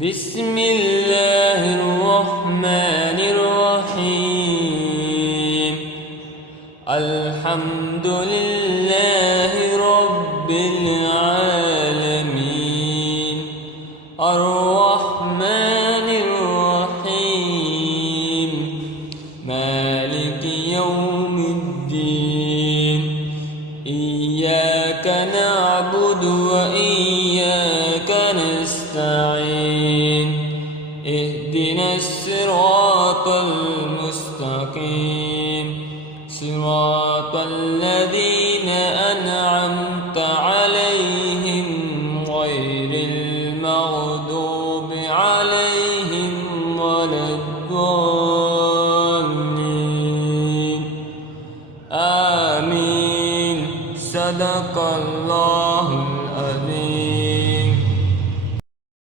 بسم الله الرحمن الرحيم. الحمد لله رب العالمين، الرحمن الرحيم، مالك يوم الدين. إياك نعبد وإياك نستعين. اهدنا الصراط المستقيم، صراط الذين أنعمت عليهم غير المغضوب